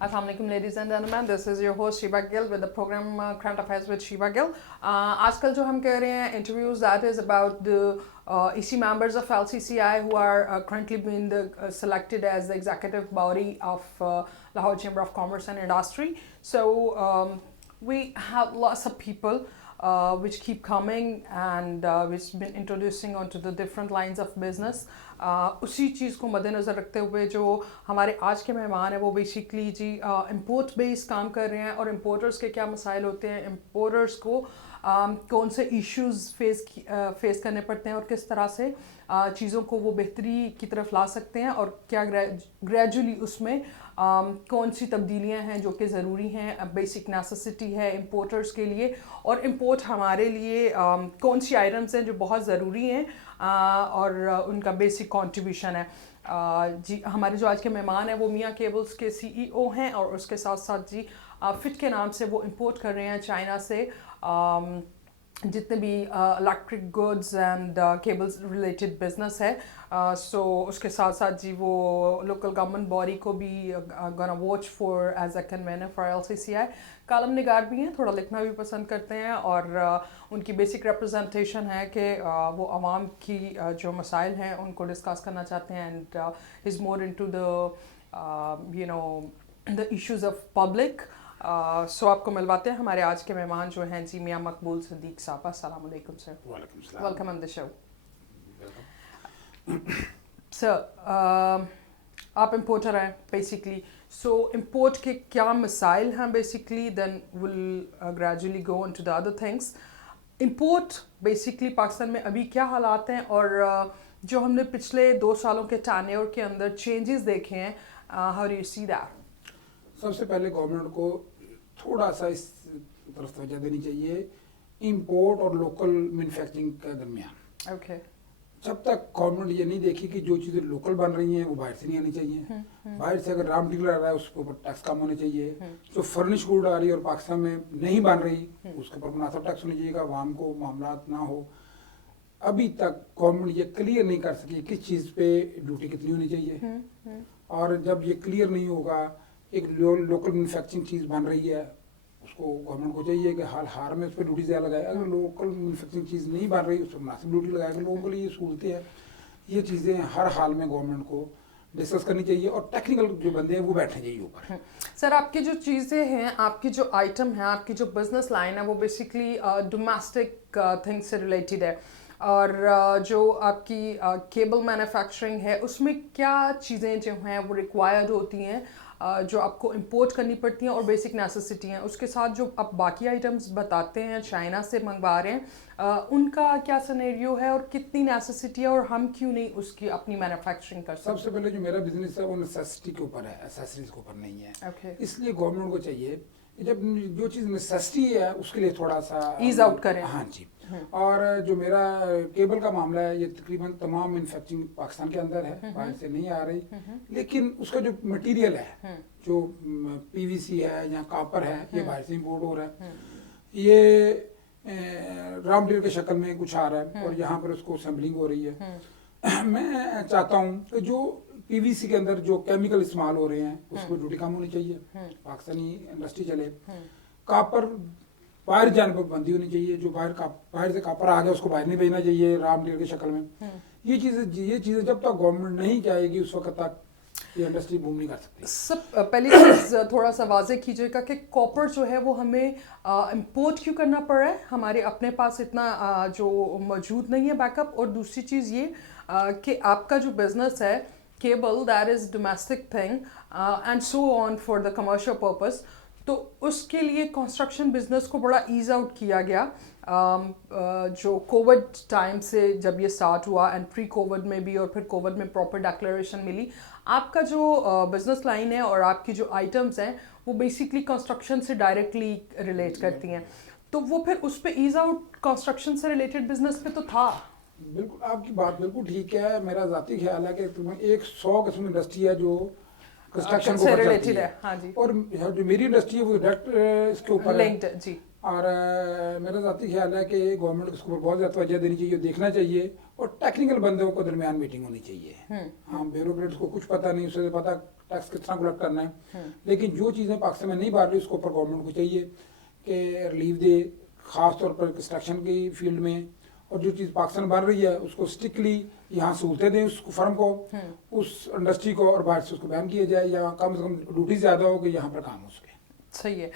Assalamu alaikum ladies and gentlemen, this is your host Shiba Gill with the program Current Affairs with Shiba Gill. आजकल जो हम कह रहे हैं interviews, that is about the EC members of LCCI who are currently being selected as the executive body of Lahore Chamber of Commerce and Industry. So we have lots of people which keep coming and which been introducing onto the different lines of business. उसी चीज़ को मद्देनज़र रखते हुए जो हमारे आज के मेहमान हैं वो बेसिकली जी इंपोर्ट बेस्ड काम कर रहे हैं और इम्पोर्टर्स के क्या मसाइल होते हैं, इम्पोर्टर्स को कौन से इश्यूज़ फेस करने पड़ते हैं और किस तरह से चीज़ों को वो बेहतरी की तरफ ला सकते हैं और क्या ग्रेजुअली उसमें कौन सी तब्दीलियां हैं जो कि ज़रूरी हैं, बेसिक नेसेसिटी है इम्पोर्टर्स के लिए, और इम्पोर्ट हमारे लिए कौन सी आइटम्स हैं जो बहुत ज़रूरी हैं और उनका बेसिक कंट्रीब्यूशन है. जी हमारे जो आज के मेहमान हैं वो मियाँ केबल्स के CEO हैं और उसके साथ साथ जी फिट के नाम से वो इंपोर्ट कर रहे हैं चाइना से जितने भी electric goods and cables related business है. सो उसके साथ साथ जी वो लोकल गवर्नमेंट बॉडी को भी gonna watch for as a convener for LCCI. Column निगार भी हैं, थोड़ा लिखना भी पसंद करते हैं और उनकी बेसिक रिप्रेजेंटेशन है कि वो आवाम की जो मसाइल हैं उनको डिस्कस करना चाहते हैं and is more into the you know the issues of public. So आपको मिलवाते हैं हमारे आज के मेहमान जो हैं जी मियाँ मकबूल सिद्दीक साहब. अस्सलाम वालेकुम सर. वालेकुम सलाम. Welcome on the show. Sir आप इम्पोर्टर हैं बेसिकली, सो इम्पोर्ट के क्या मसाइल हैं basically, then will gradually go on to the other things. Import basically Pakistan में अभी क्या हालात हैं और जो हमने पिछले 2 सालों के टर्नओवर के अंदर चेंजेस देखे हैं, how do you see that? सबसे पहले गवर्नमेंट को थोड़ा सा इस तरफ तवज्जो देनी चाहिए इंपोर्ट और लोकल मैन्युफैक्चरिंग के दरमियान. ओके. जब तक गवर्नमेंट ये नहीं देखी कि जो चीज़ें लोकल बन रही हैं वो बाहर से नहीं आनी चाहिए. बाहर से अगर रॉ मटेरियल आ रहा है उसके ऊपर टैक्स कम होने चाहिए. जो फर्निश गुड आ रही है और पाकिस्तान में नहीं बन रही उसके ऊपर मुनासिब टैक्स होना चाहिए, आवाम को मामला ना हो. अभी तक गवर्नमेंट ये क्लियर नहीं कर सकी किस चीज़ पे ड्यूटी कितनी होनी चाहिए. और जब ये क्लियर नहीं होगा, एक लोकल मैन्युफैक्चरिंग चीज़ बन रही है उसको गवर्नमेंट को चाहिए कि हाल में उस पर ड्यूटी ज़्यादा लगाए. अगर लोकल मैन्युफैक्चरिंग चीज़ नहीं बन रही उस पर मुनासिब ड्यूटी लगाएगा. लोगों के लिए ये सहूलतें हैं, ये चीज़ें हर हाल में गवर्नमेंट को डिस्कस करनी चाहिए और टेक्निकल जो बंदे हैं वो बैठने चाहिए ऊपर. सर आपकी जो चीज़ें हैं, आपकी जो आइटम है, आपकी जो बिजनेस लाइन है वो बेसिकली डोमेस्टिक थिंग से रिलेटेड है और जो आपकी केबल मैन्युफैक्चरिंग है उसमें क्या चीज़ें जो हैं वो रिक्वायर्ड होती हैं जो आपको इंपोर्ट करनी पड़ती हैं और बेसिक नेसेसिटी हैं. उसके साथ जो आप बाकी आइटम्स बताते हैं चाइना से मंगवा रहे हैं उनका क्या सिनेरियो है और कितनी नेसेसिटी है और हम क्यों नहीं उसकी अपनी मैन्युफैक्चरिंग कर सकते? सबसे पहले जो मेरा बिजनेस है वो नेसेसिटी के ऊपर है, एसेसरीज के ऊपर नहीं है. Okay. इसलिए गवर्नमेंट को चाहिए जब जो चीज़ नेसेसिटी है उसके लिए थोड़ा सा ईज आउट करें. हाँ जी. और जो मेरा केबल का मामला है ये तकरीबन तमाम मैन्युफैक्चरिंग पाकिस्तान के अंदर है, बाहर से नहीं आ रही. लेकिन उसका जो मटेरियल है जो PVC है या कॉपर है ये बाहर से इंपोर्ट हो रहा है. ये रॉ मटेरियल की शक्ल में कुछ आ रहा है और यहाँ पर उसको असेंबलिंग हो रही है. मैं चाहता हूँ कि जो PVC के अंदर जो केमिकल इस्तेमाल हो रहे हैं उस पर ड्यूटी कम होनी चाहिए, पाकिस्तानी इंडस्ट्री चले. कॉपर बाहर जाने पर बंदी होनी चाहिए. जो बाहर से कॉपर आ गया उसको बाहर नहीं भेजना चाहिए रॉ मटेरियल की शक्ल में. ये चीज़ें जब तक गवर्नमेंट नहीं चाहेगी उस वक्त तक ये इंडस्ट्री बूम नहीं कर सकती. सब पहली चीज़ थोड़ा सा वाजे कीजिएगा कि कॉपर जो है वो हमें इंपोर्ट क्यों करना पड़ रहा है, हमारे अपने पास इतना जो मौजूद नहीं है बैकअप. और दूसरी चीज़ ये कि आपका जो बिजनेस है cable that is domestic thing and so on for the commercial purpose, तो उसके लिए कंस्ट्रक्शन बिजनेस को बड़ा ईज आउट किया गया जो कोविड टाइम से जब ये स्टार्ट हुआ एंड प्री कोविड में भी और फिर कोविड में प्रॉपर डिक्लेरेशन मिली. आपका जो बिजनेस लाइन है और आपकी जो आइटम्स हैं वो बेसिकली कंस्ट्रक्शन से डायरेक्टली रिलेट करती हैं, तो वो फिर उस पर ईज आउट कंस्ट्रक्शन से रिलेटेड बिजनेस पे तो था. बिल्कुल आपकी बात बिल्कुल ठीक है. मेरा ज़ाती ख्याल है कि 100 किस्म की इंडस्ट्री है जो कंस्ट्रक्शन को रिलेटेड है. हाँ जी. और जो मेरी इंडस्ट्री है वो डायरेक्ट इसके ऊपर लिंक्ड जी. और मेरा ज़ाती ख्याल है कि गवर्नमेंट को इसके ऊपर बहुत ज़्यादा तवज्जो देनी चाहिए, देखना चाहिए और टेक्निकल बंदों को दरमियान मीटिंग होनी चाहिए. हाँ ब्यूरोक्रेट्स को कुछ पता नहीं, उससे पता टैक्स कितना कलेक्ट करना है, लेकिन जो चीज़ें पाकिस्तान में नहीं बढ़ रही उसके ऊपर गवर्नमेंट को चाहिए कि रिलीफ दे, ख़ास तौर पर कंस्ट्रक्शन की फील्ड में, और जो चीज़ पाकिस्तान में बढ़ रही है उसको स्ट्रिक्टली यहाँ सहूलतें दें उस फर्म को, उस इंडस्ट्री को, और बाहर से उसको बैन किया जाए या कम से कम ड्यूटी ज़्यादा हो कि यहाँ पर काम हो सके। सही है।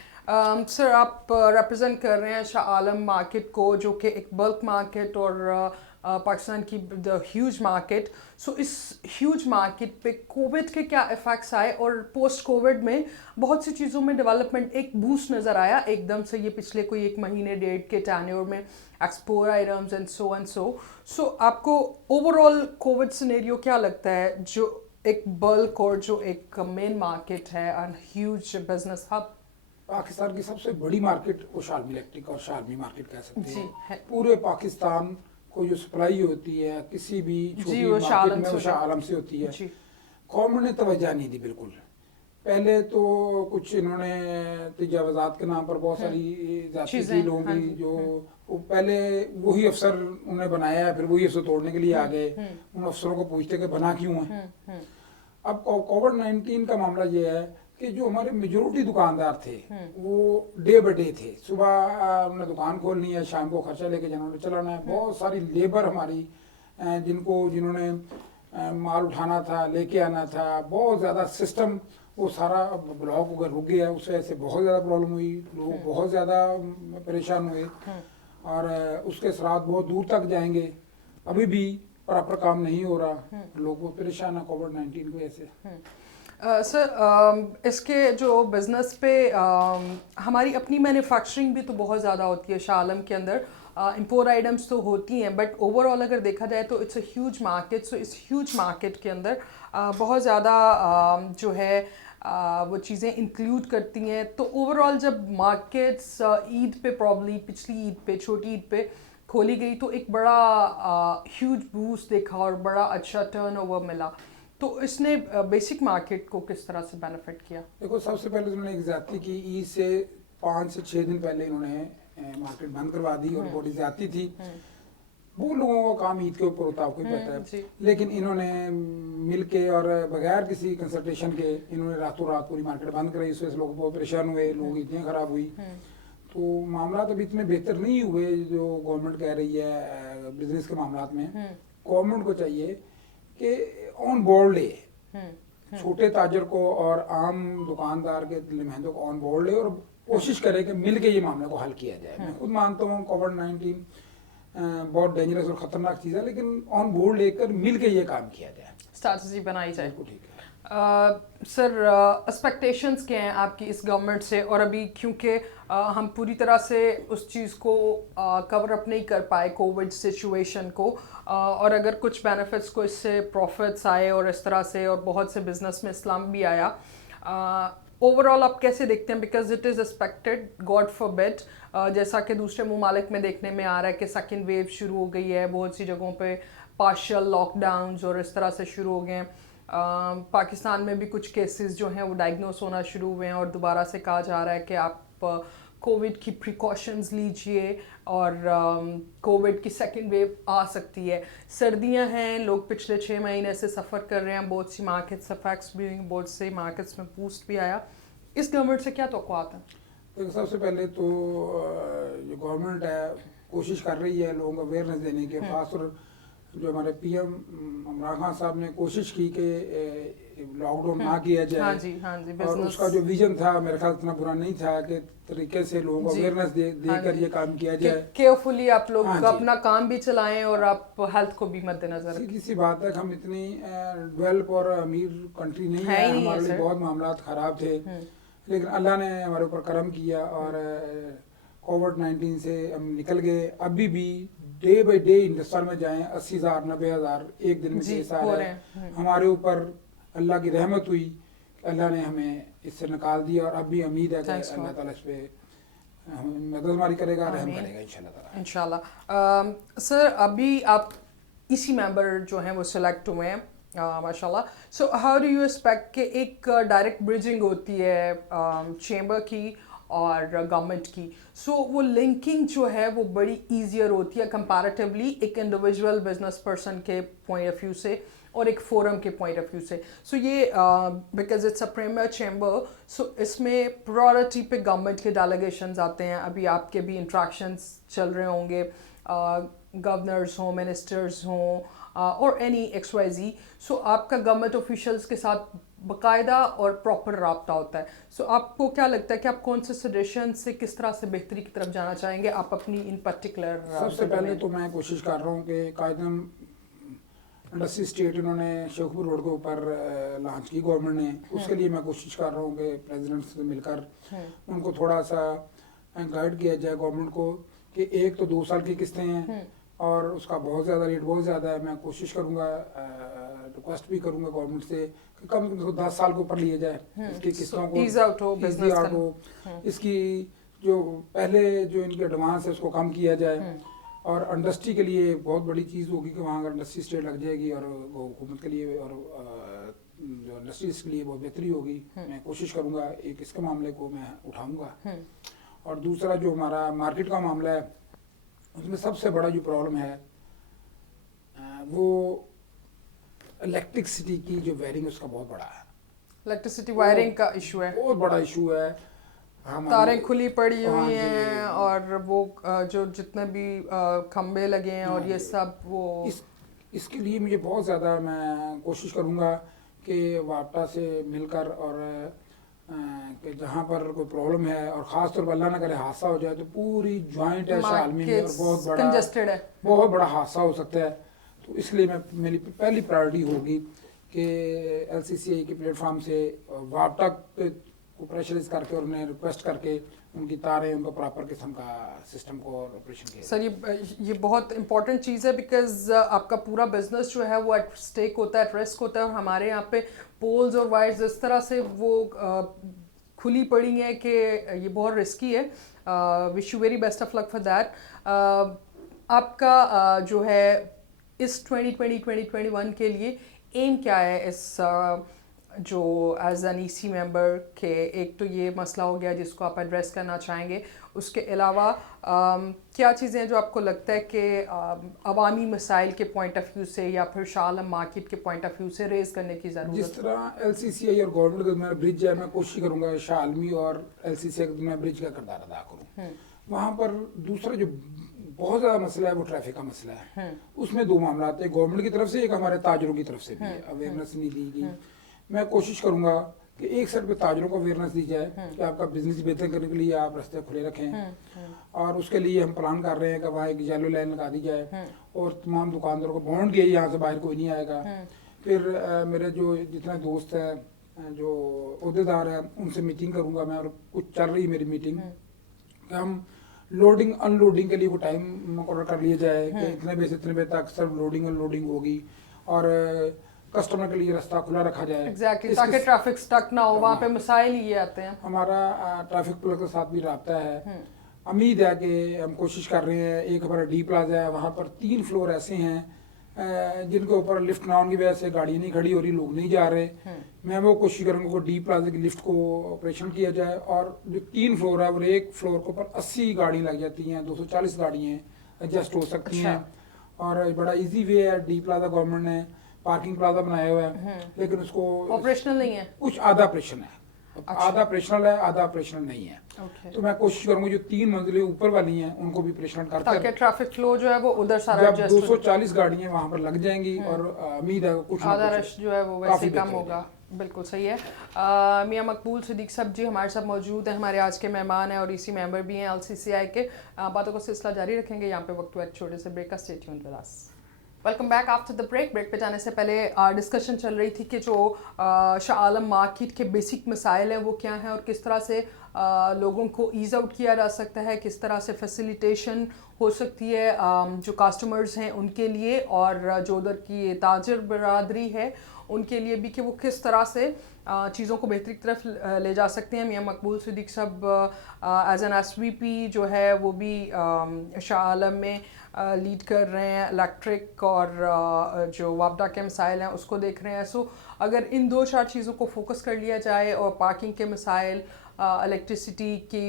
सर आप रिप्रेजेंट कर रहे हैं शाह आलम मार्केट को, जो कि एक बल्क मार्केट और पाकिस्तान की द ह्यूज मार्केट। सो इस ह्यूज मार्केट पे कोविड के क्या इफ़ेक्ट्स आए, और पोस्ट कोविड में बहुत सी चीज़ों में डेवलपमेंट, एक बूस्ट नज़र आया एकदम से ये पिछले कोई 1 महीने 1.5 के टेन्योर में, एक्सपोर्ट आइटम्स एंड सो आपको ओवरऑल कोविड सिनेरियो क्या लगता है, जो एक बल्क और जो एक मेन मार्केट है and huge business hub? Pakistan की सबसे बड़ी मार्केट वो शालमी इलेक्ट्रिक और शालमी मार्केट कह सकते जी, हैं। है। पूरे पाकिस्तान को जो सप्लाई होती है किसी भी छोटी वो शाह मार्केट आलम में, वो से शाह आलम से होती है। जी। गवर्नमेंट ने तवज्जो नहीं दी बिल्कुल। पहले तो कुछ इन्होंने तजावजात के नाम पर बहुत सारी जाती चीज़ें, थी लोगों हाँ की, जी, जो वो पहले वही अफसर उन्हें बनाया है, फिर वही अफसर तोड़ने के लिए आ गए। उन अफसरों को पूछते कि बना क्यों है। अब कोविड-19 का मामला ये है कि जो हमारे मेजोरिटी दुकानदार थे वो डे बाय डे थे। सुबह उन्होंने दुकान खोलनी है, शाम को खर्चा लेके जाना, उन्हें चलाना है। बहुत सारी लेबर हमारी जिन्होंने माल उठाना था, लेके आना था, बहुत ज़्यादा सिस्टम वो सारा ब्लॉक अगर रुक गया, उस वजह से बहुत ज़्यादा प्रॉब्लम हुई, लोग बहुत ज़्यादा परेशान हुए, और उसके असरात बहुत दूर तक जाएंगे। अभी भी प्रॉपर काम नहीं हो रहा, लोग बहुत परेशान है कोविड-19 की वजह से। सर इसके जो बिज़नेस पे हमारी अपनी मैन्युफैक्चरिंग भी तो बहुत ज़्यादा होती है शाह आलम के अंदर, इंपोर्ट आइटम्स तो होती हैं, बट ओवरऑल अगर देखा जाए तो इट्स अ ह्यूज मार्केट। सो इस ह्यूज मार्केट के अंदर बहुत ज़्यादा जो है वो चीज़ें इंक्लूड करती हैं। तो ओवरऑल जब मार्केट्स ईद पे, प्रॉब्ली पिछली ईद पे, छोटी ईद पे खोली गई, तो एक बड़ा ह्यूज बूस्ट देखा और बड़ा अच्छा टर्नओवर मिला। तो इसने बेसिक मार्केट को किस तरह से बेनिफिट किया? देखो, सबसे पहले उन्होंने एक ज्यादती की। ईद से 5 से 6 दिन पहले इन्होंने मार्केट बंद करवा दी, और बड़ी ज्यादती थी। वो लोगों का काम ईद के ऊपर होता है, आपको पता है, लेकिन इन्होंने मिलके और बगैर किसी कंसल्टेशन के इन्होंने रातों रात पूरी मार्केट बंद कराई। इस वजह से लोग बहुत परेशान हुए, लोग ईदें खराब हुई। तो मामला तो अभी इतने बेहतर नहीं हुए जो गवर्नमेंट कह रही है बिजनेस के मामला में। गवर्नमेंट को चाहिए कि ऑन बोर्ड ले छोटे ताजर को और आम दुकानदार के नुमाइंदों को ऑन बोर्ड ले, और कोशिश करे कि मिल के ये मामले को हल किया जाए। मैं खुद मानता हूँ कोविड-19 बहुत डेंजरस और ख़तरनाक चीज़ है, लेकिन ऑन बोर्ड लेकर मिल के ये काम किया जाए, स्ट्रैटेजी बनाई जाए। बिल्कुल ठीक है। सर एक्सपेक्टेशंस क्या हैं आपकी इस गवर्नमेंट से? और अभी क्योंकि हम पूरी तरह से उस चीज़ को कवर अप नहीं कर पाए कोविड सिचुएशन को, और अगर कुछ बेनिफिट्स को इससे प्रॉफिट्स आए और इस तरह से, और बहुत से बिजनेस में स्लम भी आया, ओवरऑल आप कैसे देखते हैं? Because it is expected, God forbid, जैसा कि दूसरे ममालिक में देखने में आ रहा है कि सेकेंड वेव शुरू हो गई है, बहुत सी जगहों पे पार्शियल लॉकडाउन्स और इस तरह से शुरू हो गए हैं। पाकिस्तान में भी कुछ केसेस जो हैं वो डायग्नोस होना शुरू हुए हैं, और दोबारा से कहा जा रहा है कि आप कोविड की प्रिकॉशंस लीजिए, और कोविड की सेकेंड वेव आ सकती है। सर्दियां हैं, लोग पिछले 6 महीने से सफ़र कर रहे हैं, बहुत सी मार्केट्स अफेक्ट्स भी हुई, बहुत से मार्केट्स में बूस्ट भी आया। इस गवर्नमेंट से क्या तवक्कुआत हैं? तो सबसे पहले तो जो गवर्नमेंट है कोशिश कर रही है लोगों को अवेयरनेस देने की। खासतौर जो हमारे पीएम इमरान खान साहब ने कोशिश की कि लॉकडाउन ना किया जाए। हाँ जी, और उसका जो विजन था मेरे ख्याल इतना बुरा नहीं था कि तरीके से लोगों को अवेयरनेस देकर ये काम किया जाए। केयरफुली आप लोग अपना काम भी चलाएं और आप हेल्थ को भी मद्देनजर रखें। सीधी सी बात है, हम इतनी डेवलप और अमीर कंट्री नहीं है, हमारे लिए बहुत मामला खराब थे, लेकिन अल्लाह ने हमारे ऊपर करम किया और कोविड-19 से हम निकल गए। अभी भी डे बाय डे हिंदुस्तान में जाएं 80,000 90,000 एक दिन में केस आ रहे हैं। हमारे ऊपर अल्लाह की रहमत हुई, अल्लाह ने हमें इससे निकाल दिया, और अब भी उम्मीद है कि अल्लाह ताला इस पे मददगारी करेगा, रहम करेगा इंशाल्लाह। सर अभी आप इसी मेंबर जो हैं वो सिलेक्ट हुए हैं माशाल्लाह। So how do you expect कि एक डायरेक्ट ब्रिजिंग होती है चेंबर की और गवर्नमेंट की, सो वो लिंकिंग जो है वो बड़ी ईजियर होती है कंपैरेटिवली एक इंडिविजुअल बिजनेस पर्सन के पॉइंट ऑफ व्यू से, और एक फोरम के पॉइंट ऑफ व्यू से. सो ये because it's a premier chamber, so इसमें प्रायोरिटी पे गवर्नमेंट के डेलीगेशंस आते हैं. अभी आपके भी इंट्रैक्शंस चल रहे होंगे, गवर्नर्स हों, मिनिस्टर्स हों और एनी XYZ. सो आपका गवर्नमेंट ऑफिशियल्स के साथ बाकायदा और प्रॉपर राब्ता होता है. सो आपको क्या लगता है कि आप कौन से सजेशन से किस तरह से बेहतरी की तरफ जाना चाहेंगे आप अपनी इन पर्टिकुलर? सबसे पहले तो मैं कोशिश कर रहा हूँ कि कायदम इंडस्ट्री स्टेट इन्होंने शेखपुर रोड के ऊपर लॉन्च की गवर्नमेंट ने, उसके लिए मैं कोशिश कर रहा हूँ कि प्रेसिडेंट से मिलकर उनको थोड़ा सा गाइड किया जाए गवर्नमेंट को कि 1 तो 2 साल की किस्तें हैं और उसका बहुत ज़्यादा रेट बहुत ज़्यादा है. मैं कोशिश करूँगा, रिक्वेस्ट भी करूँगा गवर्नमेंट से कि कम से कम 10 साल के ऊपर लिए जाए इसकी किस्तों को, ईज आउट हो, इसकी जो पहले जो इनके एडवांस है उसको कम किया जाए. और इंडस्ट्री के लिए बहुत बड़ी चीज़ होगी कि वहाँ अगर इंडस्ट्री स्टेट लग जाएगी और हुकूमत के लिए और जो इंडस्ट्रीज के लिए बहुत बेहतरी होगी. मैं कोशिश करूँगा एक इसके मामले को मैं उठाऊँगा. और दूसरा जो हमारा मार्केट का मामला है उसमें सबसे बड़ा जो प्रॉब्लम है वो इलेक्ट्रिसिटी की जो वायरिंग उसका बहुत बड़ा है. इलेक्ट्रिसिटी वायरिंग का इशू है, बहुत बड़ा इशू है. तारें खुली पड़ी हुई हैं और वो जो जितने भी खंबे लगे हैं और ये सब वो इसके लिए मुझे बहुत ज़्यादा मैं कोशिश करूँगा कि वापटा से मिलकर और कि जहाँ पर कोई प्रॉब्लम है और ख़ास तौर पर अल्लाह ना करे हादसा हो जाए तो पूरी जॉइंट है शालमी में और बहुत बड़ा हादसा हो सकता है. तो इसलिए मेरी पहली प्रायोरिटी होगी कि LCCI के प्लेटफॉर्म से वापटा को प्रेशराइज करके और उन्हें रिक्वेस्ट करके उनकी तारें उनका प्रॉपर किस्म का सिस्टम को ऑपरेशन किया. सर ये बहुत इंपॉर्टेंट चीज़ है बिकॉज आपका पूरा बिजनेस जो है वो एट स्टेक होता है, एट रिस्क होता है. और हमारे यहाँ पे पोल्स और वायर्स इस तरह से वो खुली पड़ी हैं कि ये बहुत रिस्की है. Wish you very best of luck for that. आपका जो है इस 2020-2021 के लिए एम क्या है इस जो एज एन EC मेंबर के? एक तो ये मसला हो गया जिसको आप एड्रेस करना चाहेंगे, उसके अलावा क्या चीज़ें हैं जो आपको लगता है कि अवामी मसाइल के पॉइंट ऑफ व्यू से या फिर शाह आलम मार्केट के पॉइंट ऑफ व्यू से रेज करने की ज़रूरत है? जिस तरह LCCI और गवर्नमेंट के दरमियान ब्रिज है, मैं कोशिश करूँगा शाह आलमी और LCCI के दरमियान ब्रिज का किरदार अदा करूँ. वहाँ पर दूसरा जो बहुत ज़्यादा मसला है वो ट्रैफिक का मसला है. उसमें 2 मामला आते हैं, गवर्नमेंट की तरफ से, एक हमारे ताजरों की तरफ से भी अवेयरनेस नहीं दी गई. मैं कोशिश करूंगा कि एक साइड पे ताजरों को अवेयरनेस दी जाए कि आपका बिजनेस बेहतर करने के लिए आप रास्ते खुले रखें. और उसके लिए हम प्लान कर रहे हैं कि वहाँ एक येलो लाइन लगा दी जाए और तमाम दुकानदारों को बाउंड किया, यहाँ से बाहर कोई नहीं आएगा. फिर मेरे जो जितने दोस्त हैं जो अहदेदार हैं उनसे मीटिंग करूँगा मैं, और कुछ चल रही मेरी मीटिंग कि हम लोडिंग अनलोडिंग के लिए वो टाइम मुकर्रर कर लिया जाए कि इतने बजे से इतने बजे तक सिर्फ लोडिंग अनलोडिंग होगी और कस्टमर के लिए रास्ता खुला रखा जाए. एग्जैक्टली, ताकि ट्रैफिक स्टक ना हो. वहाँ पे मसाइल ये आते हैं. हमारा ट्रैफिक पुलिस के साथ भी राब्ता है. उम्मीद है कि हम कोशिश कर रहे हैं. एक हमारा डी प्लाजा है, वहाँ पर 3 फ्लोर ऐसे हैं जिनके ऊपर लिफ्ट ना होने की वजह से गाड़ी नहीं खड़ी हो रही, लोग नहीं जा रहे. मैं वो कोशिश करूँगा कि डी प्लाजा की लिफ्ट को ऑपरेशन किया जाए. और जो 3 फ्लोर है और एक फ्लोर के ऊपर 80 गाड़ी लग जाती हैं, 240 गाड़ियाँ एडजस्ट हो सकती हैं. और बड़ा ईजी वे है. डी प्लाजा गवर्नमेंट ने पार्किंग प्लाजा बनाया हुआ है लेकिन उसको ऑपरेशनल नहीं है. कुछ आधा ऑपरेशन है, आधा ऑपरेशनल है, आधा ऑपरेशनल नहीं है. तो मैं कोशिश करूंगा जो 3 मंजिलें ऊपर वाली हैं उनको भी ऑपरेशनल करके ताकि ट्रैफिक फ्लो जो है वो उधर सारा जब 240 गाड़ियां वहां पर लग जाएंगी और उम्मीद है कुछ आधा रश जो है वो वैसे कम होगा. बिल्कुल सही है. मियां मकबूल सिद्दीक साहब जी हमारे साथ मौजूद हैं, हमारे आज के मेहमान हैं और EC मेंबर भी हैं LCCI के. बातों का सिलसिला जारी रखेंगे. यहाँ पे वक्त हुआ एक छोटे से ब्रेक का. Stay tuned with us. Welcome back after the break. Break पे जाने से पहले डिस्कशन चल रही थी कि जो शाह आलम मार्केट के बेसिक मसाइल हैं वो क्या हैं और किस तरह से लोगों को ईज़ आउट किया जा सकता है, किस तरह से फैसिलिटेशन हो सकती है जो कस्टमर्स हैं उनके लिए और जो उधर की ताजर बरादरी है उनके लिए भी, कि वो किस तरह से चीज़ों को बेहतरी की तरफ ले जा सकते हैं. मियां मकबूल सिद्दीक साहब एज एन SVP जो है वो भी शाह आलम में लीड कर रहे हैं. इलेक्ट्रिक और जो वापडा के मसाइल हैं उसको देख रहे हैं. सो अगर इन 2-4 चीज़ों को फोकस कर लिया जाए और पार्किंग के मसाइल, इलेक्ट्रिसिटी की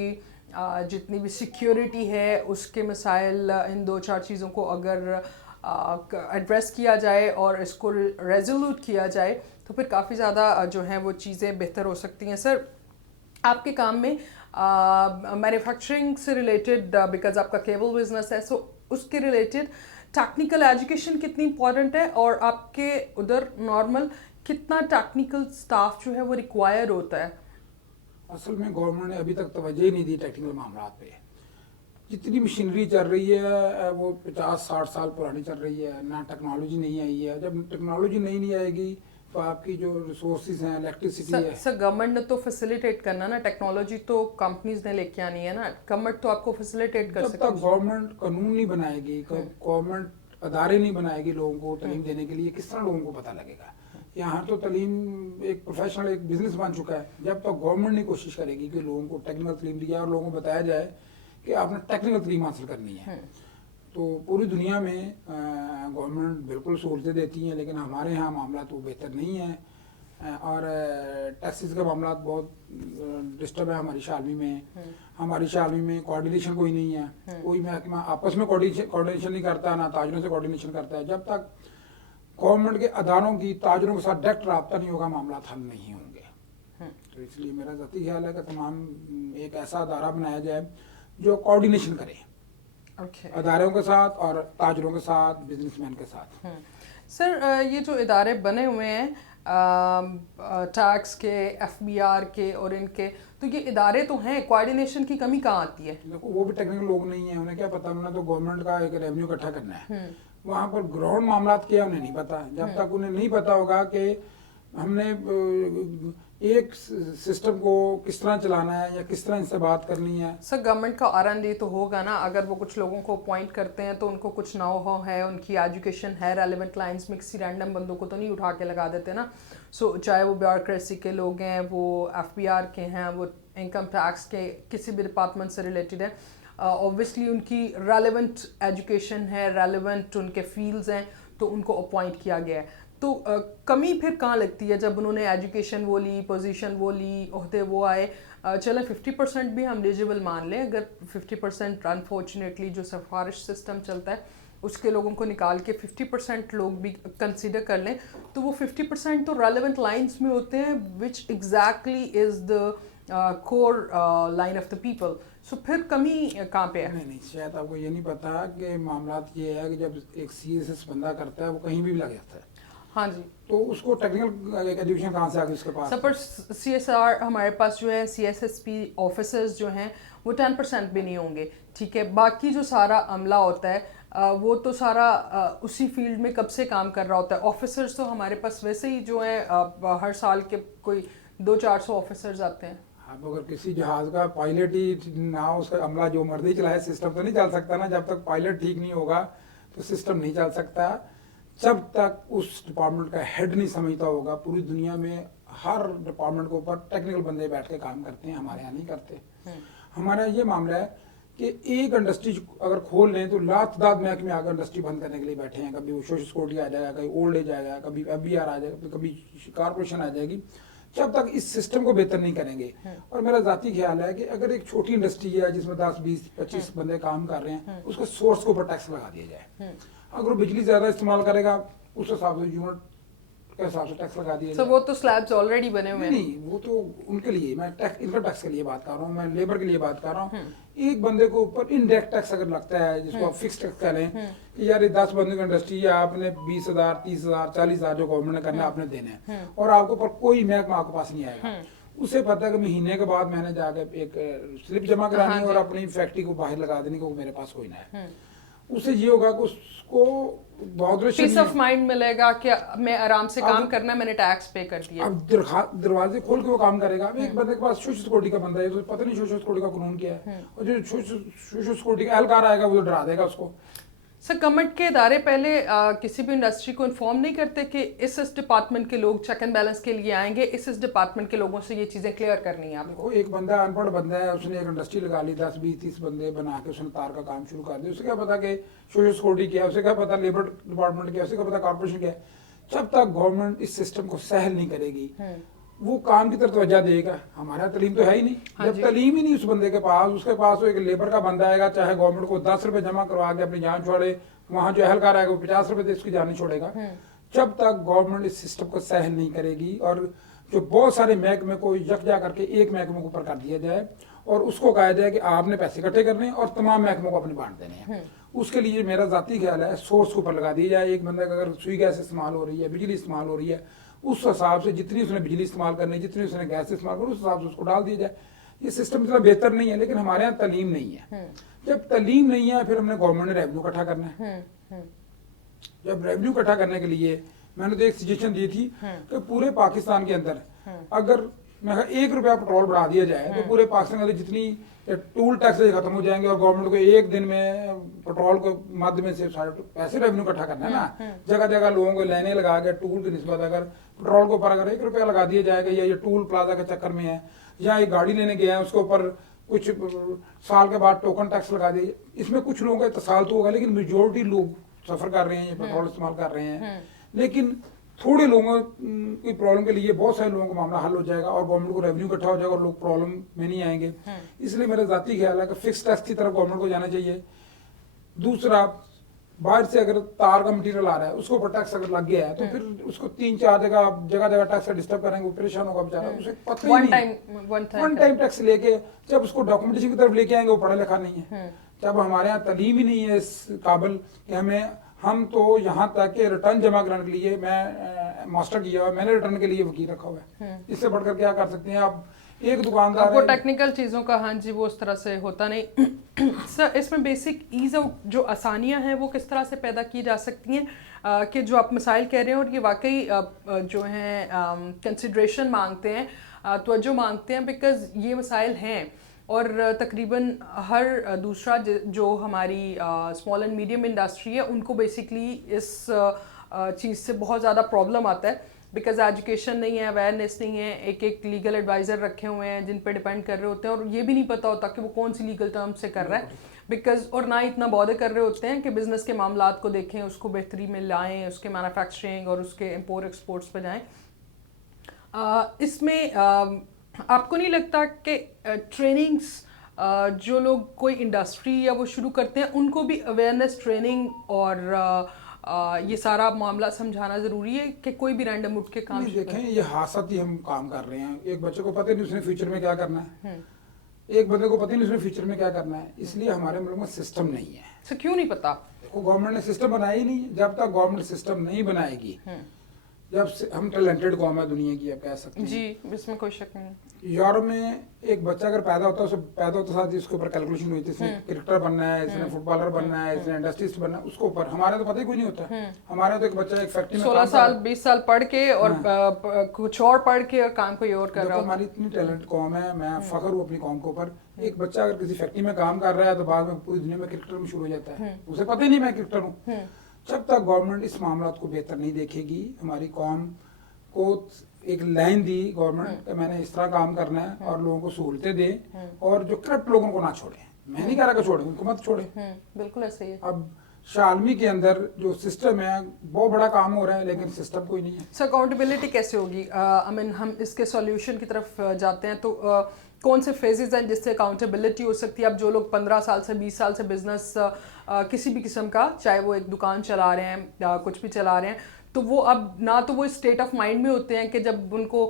जितनी भी सिक्योरिटी है उसके मसाइल, इन 2-4 चीज़ों को अगर ایڈریس کیا جائے اور اس کو ریزولوٹ کیا جائے تو پھر کافی زیادہ جو ہیں وہ چیزیں بہتر ہو سکتی ہیں. سر آپ کے کام میں مینوفیکچرنگ سے ریلیٹڈ بیکاز آپ کا کیبل بزنس ہے سو اس کے ریلیٹڈ ٹیکنیکل ایجوکیشن کتنی امپورٹنٹ ہے اور آپ کے ادھر نارمل کتنا ٹیکنیکل اسٹاف جو ہے وہ ریکوائر ہوتا ہے؟ اصل میں گورنمنٹ نے ابھی تک توجہ ہی نہیں دی ٹیکنیکل معاملات پہ. جتنی مشینری چل رہی ہے وہ 50-60 سال پرانی چل رہی ہے, نہ ٹیکنالوجی نہیں آئی ہے. جب ٹیکنالوجی نہیں آئے گی تو آپ کی جو ریسورسز ہیں الیکٹریسٹی ہے. سر گورنمنٹ نے تو فیسیلیٹیٹ کرنا نا, ٹیکنالوجی تو کمپنیز نے لے کے آنی ہے نا, گورنمنٹ تو آپ کو فیسیلیٹیٹ کر سکتی ہے. جب تک گورنمنٹ قانون نہیں بنائے گی, گورنمنٹ ادارے نہیں بنائے گی لوگوں کو تعلیم دینے کے لیے, کس طرح لوگوں کو پتہ لگے گا؟ یہاں تو تعلیم ایک پروفیشنل ایک بزنس بن چکا ہے. جب تک گورنمنٹ نہیں کوشش کرے گی کہ لوگوں کو ٹیکنیکل تعلیم دی جائے اور لوگوں کو بتایا جائے کہ آپ نے ٹیکنیکل تعلیم حاصل کرنی ہے, تو پوری دنیا میں گورنمنٹ بالکل سہولتیں دیتی ہیں لیکن ہمارے ہاں معاملات وہ بہتر نہیں ہیں. اور ٹیکسز کے معاملات بہت ڈسٹرب ہے ہماری شعالمی میں. ہماری شعالمی میں کوآرڈینیشن کوئی نہیں ہے, کوئی محکمہ آپس میں کوآرڈینیشن نہیں کرتا, نہ تاجروں سے کوآرڈینیشن کرتا ہے. جب تک گورنمنٹ کے اداروں کی تاجروں کے ساتھ ڈائریکٹ رابطہ نہیں ہوگا معاملات حل نہیں ہوں گے. تو اس لیے میرا ذاتی خیال ہے کہ تمام ایک ایسا ادارہ بنایا جائے جو کوآرڈینیشن کرے اداروں کے ساتھ اور تاجروں کے ساتھ, بزنس مین کے ساتھ. سر یہ جو ادارے بنے ہوئے ہیں ٹیکس کے, ایف بی آر کے اور ان کے, تو یہ ادارے تو ہیں, کوآرڈینیشن کی کمی کہاں آتی ہے؟ دیکھو وہ بھی ٹیکنیکل لوگ نہیں ہیں, انہیں کیا پتا, انہیں تو گورنمنٹ کا ایک ریونیو اکٹھا کرنا ہے. وہاں پر گراؤنڈ معاملات کیا انہیں نہیں پتا. جب تک انہیں نہیں پتا ہوگا کہ ہم نے ایک سسٹم کو کس طرح چلانا ہے یا کس طرح ان سے بات کرنی ہے. سر گورنمنٹ کا R&D تو ہوگا نا, اگر وہ کچھ لوگوں کو اپوائنٹ کرتے ہیں تو ان کو کچھ نو ہو ہے, ان کی ایجوکیشن ہے ریلیونٹ لائنس میں, کسی رینڈم بندوں کو تو نہیں اٹھا کے لگا دیتے نا. سو چاہے وہ بیوروکریسی کے لوگ ہیں, وہ ایف بی آر کے ہیں, وہ انکم ٹیکس کے کسی بھی ڈپارٹمنٹ سے ریلیٹڈ ہے, اوبویسلی ان کی ریلیونٹ ایجوکیشن ہے, ریلیونٹ ان کے فیلڈز ہیں, تو ان کو اپوائنٹ کیا گیا ہے. تو کمی پھر کہاں لگتی ہے جب انہوں نے ایجوکیشن وہ لی, پوزیشن وہ لی, عہدے وہ آئے, چلیں 50% بھی ہم ایلیجیبل مان لیں, اگر 50% انفارچونیٹلی جو سفارش سسٹم چلتا ہے اس کے لوگوں کو نکال کے 50% لوگ بھی کنسیڈر کر لیں, تو وہ 50% تو ریلیونٹ لائنس میں ہوتے ہیں which exactly is the core line of the people. So پھر کمی کہاں پہ ہے؟ نہیں, شاید آپ کو یہ نہیں پتا کہ معاملات یہ ہے کہ جب ایک CSS بندہ کرتا ہے وہ کہیں بھی لگ جاتا ہے. ہاں جی, تو اس کو ٹیکنیکل ایجوکیشن کہاں سے آ گئی اس کے پاس؟ سر پر CSR ہمارے پاس جو ہے CSSP آفیسرز جو ہیں وہ 10% بھی نہیں ہوں گے, ٹھیک ہے. باقی جو سارا عملہ ہوتا ہے وہ تو سارا اسی فیلڈ میں کب سے کام کر رہا ہوتا ہے. آفیسرز تو ہمارے پاس ویسے ہی جو ہیں ہر سال کے کوئی 200-400 آفیسرز آتے ہیں. اب اگر کسی جہاز کا پائلٹ ہی نہ ہو, اس کا عملہ جو مرضی چلائے, سسٹم تو نہیں چل سکتا نا. جب تک پائلٹ ٹھیک نہیں ہوگا تو سسٹم نہیں چل سکتا. جب تک اس ڈپارٹمنٹ کا ہیڈ نہیں سمجھتا ہوگا, پوری دنیا میں ہر ڈپارٹمنٹ کے اوپر ٹیکنیکل بندے بیٹھ کے کام کرتے ہیں, ہمارے یہاں نہیں کرتے. ہمارا یہ معاملہ ہے کہ ایک انڈسٹری اگر کھول لیں تو لاتعداد محکمے آگے انڈسٹری بند کرنے کے لیے بیٹھے ہیں. کبھی وہ سوشل سیکورٹی آ جائے گا, کبھی اولڈ ایج آ جائے گا, کبھی FBR آ جائے گا, کبھی کارپوریشن آ جائے گی. جب تک اس سسٹم کو بہتر نہیں کریں گے, اور میرا ذاتی خیال ہے کہ اگر ایک چھوٹی انڈسٹری ہے جس میں 10-20-25 بندے کام کر رہے ہیں, اس کو سورس کے اوپر ٹیکس لگا دیا جائے. اگر وہ بجلی زیادہ استعمال کرے گا اس حساب سے یونٹ کے حساب سے ٹیکس لگا دیا جائے. وہ تو سلیبز آلریڈی بنے ہوئے ہیں. نہیں, وہ تو ان کے لیے, میں انکم ٹیکس کے لیے بات کر رہا ہوں, میں لیبر کے لیے بات کر رہا ہوں. ایک بندے کو اوپر انڈائریکٹ ٹیکس اگر لگتا ہے, جس کو آپ فکس ٹیکس کہہ لیں کہ یار یہ 10 بندے کی انڈسٹری ہے, آپ نے 20,000 30,000 40,000 جو گورنمنٹ نے کرنا ہے آپ نے دینا ہے, اور آپ کے اوپر کوئی محکمہ آپ کے پاس نہیں آئے گا. اسے پتا ہے کہ مہینے کے بعد میں نے جا کے ایک سلپ جمع کرانی ہے اور اپنی فیکٹری کو باہر لگا دینی کہ میرے پاس کوئی نہ ہے. اسے یہ ہوگا کہ اس کو بہت پیس آف مائنڈ ملے گا کہ میں آرام سے کام کرنا ہے, میں نے ٹیکس پے کر دیا. اب دروازے کھول کے وہ کام کرے گا. ایک بندے کے پاس سوشل سیکورٹی کا بندہ ہے, تو پتہ نہیں سوشل سیکورٹی کا قانون کیا ہے, اور جو سوشل سیکورٹی کا اہلکار آئے گا وہ ڈرا دے گا اس کو. سر گورنمنٹ کے ادارے پہلے کسی بھی انڈسٹری کو انفارم نہیں کرتے کہ اس ڈپارٹمنٹ کے لوگ چیک اینڈ بیلنس کے لیے آئیں گے, اس ڈپارٹمنٹ کے لوگوں سے یہ چیزیں کلیئر کرنی ہیں آپ کو. ایک بندہ ان پڑھ بندہ ہے, اس نے ایک انڈسٹری لگا لی, 10-20-30 بندے بنا کے اس نے تار کا کام شروع کر دیا. اسے کیا پتا کہ سوشل سیکورٹی کیا ہے, اسے کیا پتا لیبر ڈپارٹمنٹ کیا ہے, اسے کیا پتا کارپوریشن کیا ہے. جب تک گورنمنٹ اس سسٹم کو سہل نہیں کرے گی वो काम की तरफ तवज्जो देगा। हमारा तालीम तो है ही नहीं। जब तालीम ही नहीं उस बंदे के पास, उसके पास तो एक लेबर का बंदा आएगा, चाहे गवर्नमेंट को 10 रुपए जमा करवा के अपनी जान छोड़े, वहाँ जो एहलकार आएगा वो 50 रुपए दे उसकी जान नहीं छोड़ेगा। जब तक गवर्नमेंट इस सिस्टम को सहन नहीं करेगी और जो बहुत सारे महकमे को यकजा करके एक महकमे के ऊपर कर दिया जाए और उसको कहा जाए कि आपने पैसे इकट्ठे करने हैं और तमाम महकमों को अपने बांट देने हैं, उसके लिए मेरा ज़ाती ख्याल है सोर्स के ऊपर लगा दिया जाए। एक बंदा का अगर सुई गैस इस्तेमाल हो रही है, बिजली इस्तेमाल हो रही है, उस हिसाब से जितनी उसने बिजली इस्तेमाल करनी, जितनी उसने गैस इस्तेमाल करनी, उस हिसाब से उसको डाल दिया जाए। ये सिस्टम इतना बेहतर नहीं है, लेकिन हमारे यहाँ तालीम नहीं है। जब तालीम नहीं है फिर हमने गवर्नमेंट ने रेवेन्यू इकट्ठा करना है। जब रेवेन्यू इकट्ठा करने के लिए मैंने तो एक सजेशन दी थी कि पूरे पाकिस्तान के अंदर अगर मैं 1 रुपया पेट्रोल बढ़ा दिया जाए तो पूरे पाकिस्तान के अंदर जितनी टूल टैक्स खत्म हो जाएंगे और गवर्नमेंट को एक दिन में पेट्रोल को माध्यम से सारे पैसे रेवेन्यू इकट्ठा करना है ना। जगह जगह लोगों को लाइनें लगा के टूल की निस्बत अगर पेट्रोल के ऊपर अगर 1 रुपया लगा दिया जाएगा, या ये टूल प्लाजा के चक्कर में है, या एक गाड़ी लेने गया है उसके ऊपर कुछ साल के बाद टोकन टैक्स लगा दिए, इसमें कुछ लोगों का इत्तेसाल तो होगा, लेकिन मेजोरिटी लोग सफर कर रहे हैं, ये पेट्रोल इस्तेमाल कर रहे हैं। लेकिन थोड़े लोगों की प्रॉब्लम के लिए बहुत सारे लोगों का मामला हल हो जाएगा और गवर्नमेंट को रेवेन्यू इकट्ठा हो जाएगा और लोग प्रॉब्लम में नहीं आएंगे। इसलिए मेरा ज़ाती ख्याल है कि फिक्स टैक्स की तरफ गवर्नमेंट को जाना चाहिए। दूसरा, बाहर से अगर तार का मटेरियल आ रहा है उसके ऊपर टैक्स अगर लग गया है तो फिर उसको 3-4 जगह टैक्स का डिस्टर्ब करेंगे, वो परेशान होगा बेचारा, उसे पता ही नहीं। वन टाइम टैक्स लेके जब उसको डॉक्यूमेंटेशन की तरफ लेके आएंगे वो पढ़ा लिखा नहीं है। जब हमारे यहाँ तालीम ही नहीं है इस काबिल कि हम तो यहाँ तक के रिटर्न जमा कराने के लिए, मैं मास्टर किया हुआ, मैंने रिटर्न के लिए वकील रखा हुआ है, इससे बढ़कर क्या कर सकते हैं आप। एक दुकानदार वो टेक्निकल चीज़ों का, हाँ जी, वो उस तरह से होता नहीं। सर, इसमें बेसिक ईज़ ऑफ जो आसानियाँ हैं वो किस तरह से पैदा की जा सकती हैं कि जो आप मसाइल कह रहे हैं और ये वाकई जो हैं कंसिड्रेशन मांगते हैं, तवज्जो मांगते हैं, बिकॉज़ ये मसाइल हैं और तकरीबन हर दूसरा जो हमारी स्मॉल एंड मीडियम इंडस्ट्री है उनको बेसिकली इस चीज़ से बहुत ज़्यादा प्रॉब्लम आता है, बिकॉज एजुकेशन नहीं है, अवेयरनेस नहीं है। एक लीगल एडवाइज़र रखे हुए हैं जिन पे डिपेंड कर रहे होते हैं और ये भी नहीं पता होता कि वो कौन सी लीगल टर्म से कर रहा है, बिकॉज और ना इतना बॉदर कर रहे होते हैं कि बिज़नेस के मामलात को देखें, उसको बेहतरी में लाएँ, उसके मैन्युफैक्चरिंग और उसके इम्पोर्ट एक्सपोर्ट्स पर जाएँ। इसमें आपको नहीं लगता कि ट्रेनिंग्स जो लोग कोई इंडस्ट्री या वो शुरू करते हैं उनको भी अवेयरनेस ट्रेनिंग और ये सारा मामला समझाना ज़रूरी है कि कोई भी रैंडम उठ के काम देखें, ये हादसा ही हम काम कर रहे हैं। एक बच्चे को पता नहीं उसने फ्यूचर में क्या करना है, एक बंदे को पता नहीं उसने फ्यूचर में क्या करना है, इसलिए हमारे मुल्क में सिस्टम नहीं है। सर, क्यों नहीं पता? देखो, गवर्नमेंट ने सिस्टम बनाया ही नहीं। जब तक गवर्नमेंट सिस्टम नहीं बनाएगी, जब हम टैलेंटेड कौम है दुनिया की, आप कह सकते हैं जी, इसमें कोई शक नहीं। यूरोप में एक बच्चा अगर पैदा होता है, उसे पैदा होते साथ ही उसके ऊपर कैलकुलेशन हुई थी, इसने क्रिकेटर बनना है, इसने फुटबॉलर बनना है, इसने इंडस्ट्रिस्ट बनना है, उसके ऊपर। हमारे तो पता ही कोई नहीं होता। हमारे तो एक बच्चा एक फैक्ट्री में 16 साल 20 साल पढ़ के और कुछ और पढ़ के और काम कोई और कर रहा है। हमारी इतनी टैलेंट कौम है, मैं फख्र हूँ अपनी कौम के ऊपर। एक बच्चा अगर किसी फैक्ट्री में काम कर रहा है तो बाद में पूरी दुनिया में क्रिकेटर में शुरू हो जाता है, उसे पता ही नहीं मैं क्रिकेटर हूँ। जब तक गवर्नमेंट इस मामला को बेहतर नहीं देखेगी, हमारी कौम को एक लाइन दी गवर्नमेंट कि मैंने इस तरह काम करना है और लोगों को सहूलतें दे और जो करप्ट लोगों को ना छोड़े। मैं नहीं कह रहा कि छोड़े, उनको मत छोड़े, बिल्कुल ऐसे ही है। अब शालमी के अंदर जो सिस्टम है बहुत बड़ा काम हो रहा है, लेकिन सिस्टम कोई नहीं है। सर, अकाउंटेबिलिटी कैसे होगी? आई मीन हम इसके सॉल्यूशन की तरफ जाते हैं तो कौन से फेजेस हैं जिससे अकाउंटेबिलिटी हो सकती है? अब जो लोग 15 साल से 20 साल से बिजनेस किसी भी किस्म का, चाहे वो एक दुकान चला रहे हैं या कुछ भी चला रहे हैं, तो वो अब ना तो वो स्टेट ऑफ माइंड में होते हैं कि जब उनको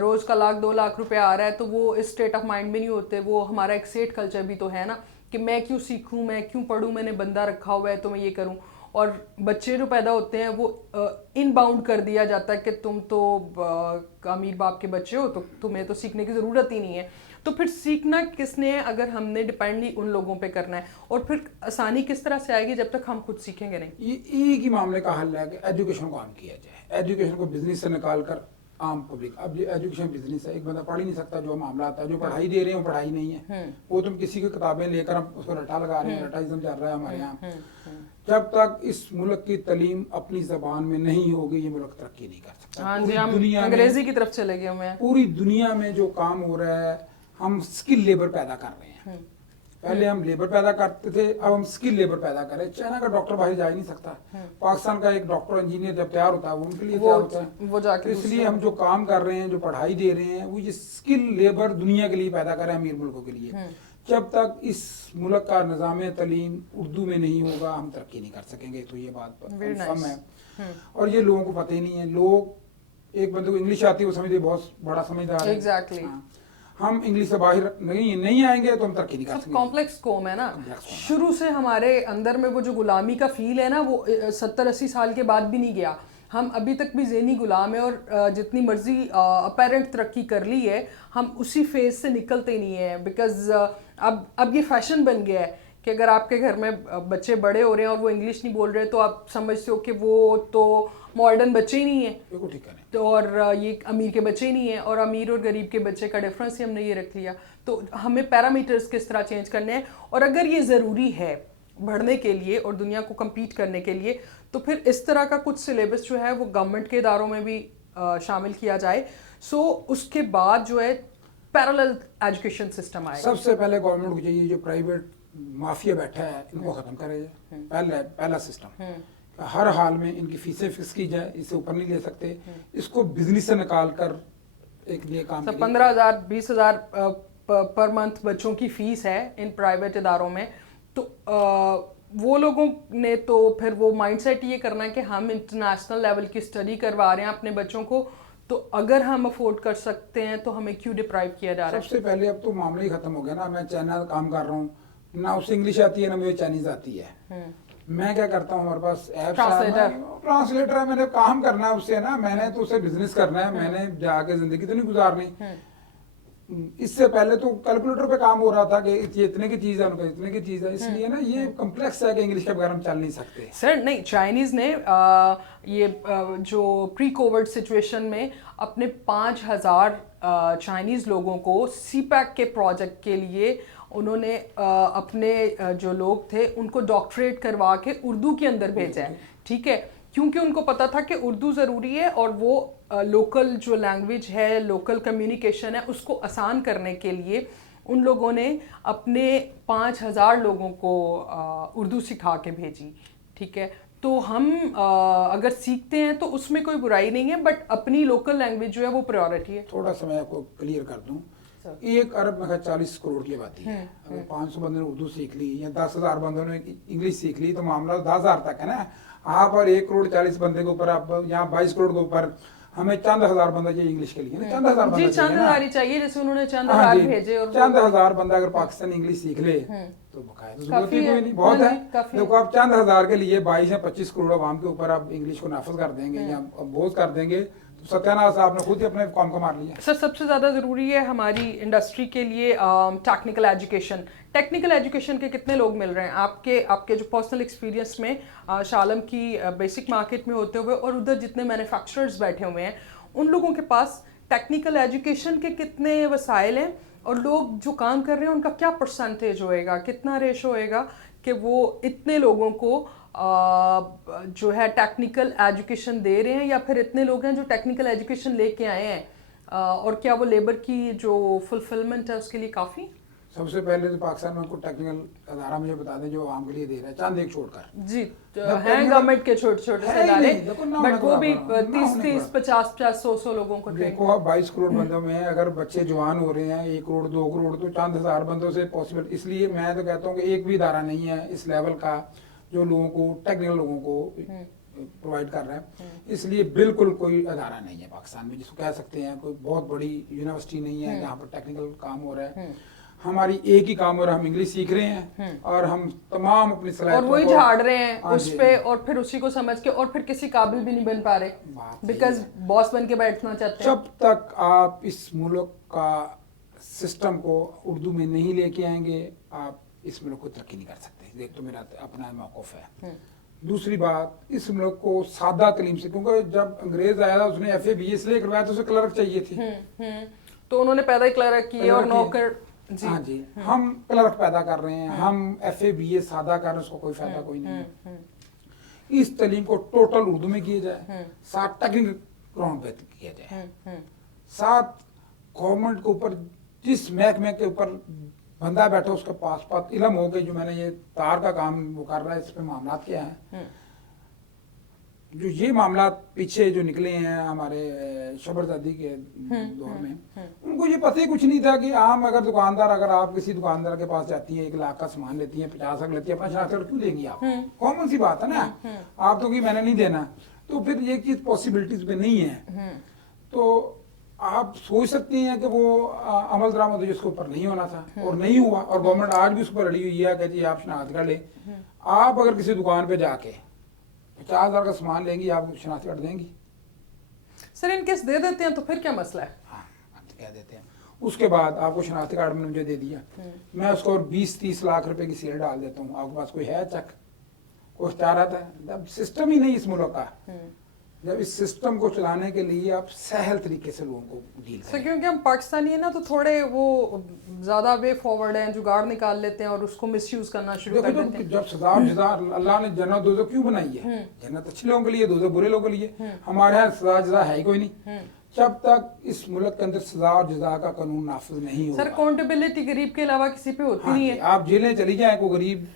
रोज़ का 1-2 लाख रुपया आ रहा है तो वो इस स्टेट ऑफ माइंड में नहीं होते। वो हमारा एक सेट कल्चर भी तो है ना कि मैं क्यों सीखूं, मैं क्यों पढूं, मैंने बंदा रखा हुआ है तो मैं ये करूं। और बच्चे जो पैदा होते हैं वो इनबाउंड कर दिया जाता है कि तुम तो अमीर बाप के बच्चे हो तो तुम्हें तो सीखने की ज़रूरत ही नहीं है। तो फिर सीखना किसने है अगर हमने डिपेंड ही उन लोगों पे करना है? और फिर आसानी किस तरह से आएगी जब तक हम खुद सीखेंगे नहीं? ये एक ही मामले का हल है कि एजुकेशन को आम किया जाए। एजुकेशन को बिजनेस से निकाल कर आम पब्लिक, अब ये एजुकेशन बिजनेस है। एक बंदा पढ़ ही नहीं सकता, जो मामला आता है, जो पढ़ाई दे रहे हैं वो पढ़ाई नहीं है, वो तुम किसी की किताबें लेकर हम उसको रटा लगा रहे हैं, रटाइज्म चल रहा है हमारे यहाँ। जब तक इस मुल्क की तालीम अपनी जबान में नहीं होगी, ये मुल्क तरक्की नहीं कर सकता। हाँ जी, हम अंग्रेजी की तरफ चले गए हुए हैं। पूरी दुनिया में जो काम हो रहा है, हम स्किल लेबर पैदा कर रहे हैं, पहले हम लेबर पैदा करते थे, अब हम स्किल लेबर पैदा कर रहे हैं। चाइना का डॉक्टर बाहर जा ही नहीं सकता, पाकिस्तान का एक डॉक्टर इंजीनियर जब तैयार होता है वो उनके लिए तैयार होता है। वो जाके तो इसलिए हम जो काम कर रहे हैं, जो पढ़ाई दे रहे हैं, वो ये स्किल लेबर दुनिया के लिए पैदा कर रहे हैं, अमीर मुल्कों के लिए। जब तक इस मुल्क का निज़ाम तलीम उर्दू में नहीं होगा हम तरक्की नहीं कर सकेंगे, तो ये बात कन्फर्म है। और ये लोगों को पता ही नहीं है। लोग एक बंदे को इंग्लिश आती है वो समझते बहुत बड़ा समझदार है। एग्जैक्टली। हम इंग्लिश से बाहर नहीं आएंगे तो हम तरक्की नहीं कर सकेंगे। कॉम्प्लेक्स कौम है ना, शुरू से हमारे अंदर में वो जो गुलामी का फील है ना, वो 70-80 साल के बाद भी नहीं गया। हम अभी तक भी ज़हनी गुलाम है, और जितनी मर्जी अपेरेंट तरक्की कर ली है, हम उसी फेज से निकलते नहीं हैं। बिकॉज अब ये फैशन बन गया है कि अगर आपके घर में बच्चे बड़े हो रहे हैं और वो इंग्लिश नहीं बोल रहे, तो आप समझते हो कि वो तो मॉडर्न बच्चे ही नहीं है, बिल्कुल ठीक है। तो और ये अमीर के बच्चे ही नहीं है, और अमीर और गरीब के बच्चे का डिफरेंस ही हमने ये रख लिया। तो हमें पैरामीटर्स किस तरह चेंज करने हैं, और अगर ये ज़रूरी है बढ़ने के लिए और दुनिया को compete करने के लिए, तो फिर इस तरह का कुछ सिलेबस जो है वो गवर्नमेंट के इदारों में भी शामिल किया जाए। सो उसके बाद जो है पैरेलल एजुकेशन सिस्टम आएगा। सबसे पहले गवर्नमेंट को चाहिए जो प्राइवेट माफिया बैठा है इनको खत्म करे जाए। पहला सिस्टम हर हाल में इनकी फीसें फिक्स की जाए, इससे ऊपर नहीं ले सकते। इसको बिजनेस से निकाल कर एक ये काम 15,000 20,000 पर मंथ बच्चों की फीस है इन प्राइवेट इदारों में। तो वो लोगों ने तो फिर वो माइंडसेट ये करना है कि हम इंटरनेशनल लेवल की स्टडी करवा रहे हैं अपने बच्चों को, तो अगर हम अफोर्ड कर सकते हैं तो हमें क्यों डिप्राइव किया जा रहा है। सबसे पहले अब तो मामला ही खत्म हो गया ना। मैं चाइना काम कर रहा हूँ, ना उसे इंग्लिश आती है ना मुझे चाइनीज आती है। मैं क्या करता हूँ, हमारे पास ट्रांसलेटर है, मैंने काम करना है उससे ना, मैंने तो उसे बिजनेस करना है, मैंने जाके जिंदगी तो नहीं गुजारनी। इससे पहले तो कैलकुलेटर पे काम हो रहा था कि ये इतने की चीज है, उनका इतने की चीज है। इसलिए ना ये कॉम्प्लेक्स है कि इंग्लिश के बगैर हम चल नहीं सकते। सर नहीं, चाइनीज ने जो प्री कोविड सिचुएशन में अपने 5,000 चाइनीज लोगों को सीपैक के प्रोजेक्ट के लिए उन्होंने अपने जो लोग थे उनको डॉक्टरेट करवा के उर्दू के अंदर भेजा है। ठीक है, क्योंकि उनको पता था कि उर्दू ज़रूरी है, और वो लोकल जो लैंग्वेज है, लोकल कम्युनिकेशन है, उसको आसान करने के लिए उन लोगों ने अपने 5,000 लोगों को उर्दू सिखा के भेजी। ठीक है, तो हम अगर सीखते हैं तो उसमें कोई बुराई नहीं है, बट अपनी लोकल लैंग्वेज जो है वो प्रायोरिटी है। थोड़ा सा मैं आपको क्लियर कर दूं, 1 अरब में 40 करोड़ की आबादी है। अगर 500 बंदों ने उर्दू सीख ली या 10,000 बंदों ने इंग्लिश सीख ली तो मामला 10,000 तक है ना। आप और 1 करोड़ 40 बंदे के ऊपर, आप यहाँ 22 करोड़ के ऊपर हमें चंद हजार बंदा चाहिए इंग्लिश के लिए, चंद हजार जी, चंद हजार ही चाहिए, जैसे उन्होंने चंद हजार भेजे। और चंद हजार बंदा अगर पाकिस्तान इंग्लिश सीख ले तो जरूरत ही कोई नहीं, बहुत है। देखो आप चंद हजार के लिए 22 या 25 करोड़ आवाम के ऊपर आप इंग्लिश को नाफिज कर देंगे या बोझ कर देंगे, तो सत्यानाश आपने खुद ही अपने कॉम को मार लिया। सर सबसे ज़्यादा ज़रूरी है हमारी इंडस्ट्री के लिए टेक्निकल एजुकेशन। टेक्निकल एजुकेशन के कितने लोग मिल रहे हैं आपके जो पर्सनल एक्सपीरियंस में शालम की बेसिक मार्केट में होते हुए और उधर जितने मैन्युफैक्चरर्स बैठे हुए हैं, उन लोगों के पास टेक्निकल एजुकेशन के कितने वसाइल हैं, और लोग जो काम कर रहे हैं उनका क्या परसेंटेज होएगा, कितना रेशो होएगा कि वो इतने लोगों को जो है टेक्निकल एजुकेशन दे रहे हैं, या फिर इतने लोग हैं जो टेक्निकल एजुकेशन लेके आए हैं, और क्या वो लेबर की जो फुलफिलमेंट है उसके लिए काफ़ी। सबसे पहले तो पाकिस्तान में उनको टेक्निकल अदारा मुझे बता दें जो आवाम के लिए दे रहा है, चंद एक छोड़कर। जी, हैं गवर्नमेंट के छोटे छोटे से अदारे, बट वो भी 30-30, 50-50, 100 लोगों को ट्रेन। देखो अब 22 करोड़ बंदों में अगर बच्चे जवान हो रहे हैं 1 करोड़ 2 करोड़, तो चंद हजार बंदों से पॉसिबल। इसलिए मैं तो कहता हूँ कि एक भी इदारा नहीं है इस लेवल का जो लोगों को टेक्निकल लोगों को प्रोवाइड कर रहा है। इसलिए बिल्कुल कोई अदारा नहीं है पाकिस्तान में जिसको कह सकते हैं कोई बहुत बड़ी यूनिवर्सिटी नहीं है जहाँ पर टेक्निकल काम हो रहा है। हमारी एक ही काम हो रहा है, हम इंग्लिश सीख रहे हैं और हम तमाम अपनी और वही झाड़ रहे हैं उस पे, और फिर उसी को समझ के और फिर किसी काबिल भी नहीं बन पा रहे, बिकॉज बॉस बन के बैठना चाहते हैं। जब तक आप इस मुल्क का सिस्टम को उर्दू में नहीं लेके आएंगे आप इस मुल्क को तरक्की नहीं कर सकते। देख तो मेरा अपना मौक़िफ़ है। दूसरी बात, इस मुल्क को सादा तलीम से, क्योंकि जब अंग्रेज आया था उसने FA BA इसलिए करवाया तो उसे क्लर्क चाहिए थी, तो उन्होंने पैदा ही क्लर्क किए और नौकर। हाँ जी, हम क्लर्क पैदा कर रहे हैं, हम FA BA सादा कर रहे हैं, उसको कोई फायदा कोई नहीं है। इस तलीम को टोटल उर्दू में किया जाए, साथ टेक्निकल ग्राउंड पे किया जाए, साथ गवर्नमेंट के ऊपर जिस महकमे के ऊपर बंदा बैठा उसके पास पास इलम हो कि जो मैंने ये तार का काम वो कर रहा है, इस पे मामला क्या है, जो ये मामला पीछे जो निकले हैं हमारे शबरदादी के दौर में, उनको ये पता ही कुछ नहीं था कि आम अगर दुकानदार, अगर आप किसी दुकानदार के पास जाती हैं, 1 लाख का सामान लेती हैं, 50 लाख लेती है, अपना शनाख्त कार्ड क्यों देंगी आप? कॉमन सी बात है ना, आप तो कि मैंने नहीं देना, तो फिर ये चीज पॉसिबिलिटीज में नहीं है। तो आप सोच सकते हैं कि वो अमल दरामद जिसके ऊपर नहीं होना था और नहीं हुआ, और गवर्नमेंट आज भी उस पर अड़ी हुई है, कहती है आप शनाख्त कार्ड ले। आप अगर किसी दुकान पे जाके 50,000 का सामान लेंगी, आपको शनाख्त कार्ड देंगी? सर इन केस दे देते हैं तो फिर क्या मसला है? हाँ, कह देते हैं। उसके बाद आपको शनाख्ती कार्ड में मुझे दे दिया, मैं उसको 20-30 लाख रुपए की सेल डाल देता हूँ, आपके पास कोई है चेक? कोई इख्तियारात है? जब सिस्टम ही नहीं इस मुल्क का, जब इस सिस्टम को चलाने के लिए आप सहल तरीके से लोगों को डील सर करें। क्योंकि हम पाकिस्तानी है ना, तो थोड़े वो ज्यादा वे फॉरवर्ड हैं, जुगाड़ निकाल लेते हैं और उसको मिसयूज करना शुरू कर देखो देते हैं। जब सजा और जजा अल्लाह ने जन्नत दोज़ख क्यों बनाई है? जन्नत अच्छे लोगों के लिए, दोज़ख बुरे लोगों के लिए। हमारे यहाँ सजा जजा है ही कोई नहीं। जब तक इस मुल्क के अंदर सजा और जजा का कानून नाफिज नहीं होगा, सर अकाउंटेबिलिटी गरीब के अलावा किसी पे होती हाँ नहीं जी, है। आप जेलें चली जाए, कोई गरीब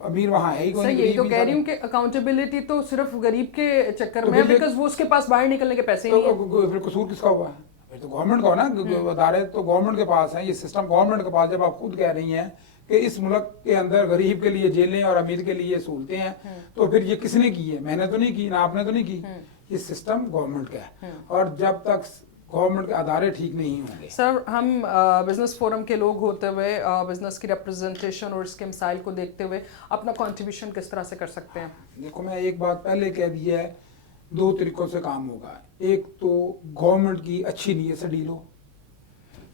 अमीर वहाँ है ही कोई सर नहीं, यही तो गरीब ही कह रही हूँ सारे। कि अकाउंटेबिलिटी तो सिर्फ गरीब के चक्कर तो में है, फिर बिकॉज वो उसके पास बाहर निकलने के पैसे ही नहीं है। तो फिर कसूर किसका हुआ है? फिर तो गवर्नमेंट का हो ना, अदारे तो गवर्नमेंट के पास है, ये सिस्टम गवर्नमेंट के पास। जब आप खुद कह रही हैं कि इस मुल्क के अंदर गरीब के लिए जेलें और अमीर के लिए सहूलतें हैं, तो फिर ये किसने की है? मैंने तो नहीं की, ना आपने तो नहीं की, ये सिस्टम गवर्नमेंट का है। और जब तक गवर्नमेंट के अदारे ठीक नहीं होंगे। सर हम बिजनेस फोरम के लोग होते हुए, बिजनेस की रिप्रेजेंटेशन और इसके मिसाइल को देखते हुए अपना कंट्रीब्यूशन किस तरह से कर सकते हैं? देखो मैं एक बात पहले कह दी है, 2 तरीकों से काम होगा। एक तो गवर्नमेंट की अच्छी नीयत से डील हो।